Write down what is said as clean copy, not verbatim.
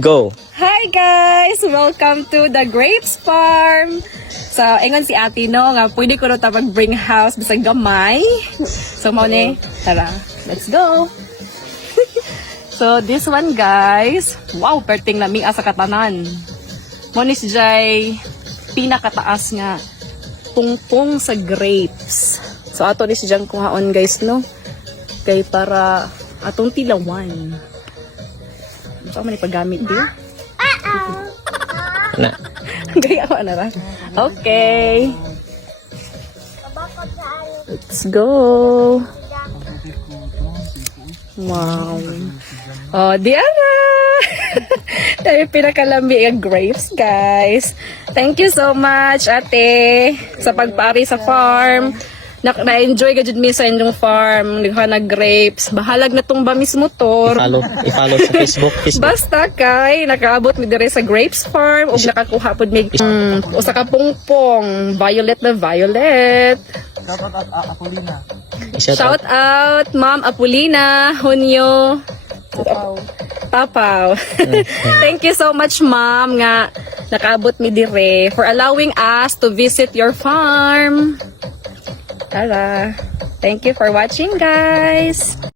Go! Hi guys! Welcome to the Grapes Farm! So, ingon si ate no, nga pwede ko rin tapag bring house bisag gamay. So, maune, tara, let's go! So, this one guys, wow, perting naming asa katanan. Maune si Jay, pinakataas nga, pungpong sa grapes. So, ato ni si Jang kuhaon guys no, kay para atong tilawan. Saan man ipagamit din? Na. Gaya ko na ra. Okay. Let's go. Wow. Oh, Diana. Tayo pinakalambi ang grapes, guys. Thank you so much, ate, sa pagpari sa farm. Na-enjoy ka dyan minsan yung farm, naghanag grapes. Bahalag na tong bamis motor. I-follow sa Facebook. Basta kay nakaabot mi dire sa Grapes Farm ug nakakuha pud mig usa ka pungpong violet na violet. Shout out Ma'am Apolina Hunyo. Tapaw. Thank you so much ma'am nga nakaabot mi dire for allowing us to visit your farm. Tara. Thank you for watching guys.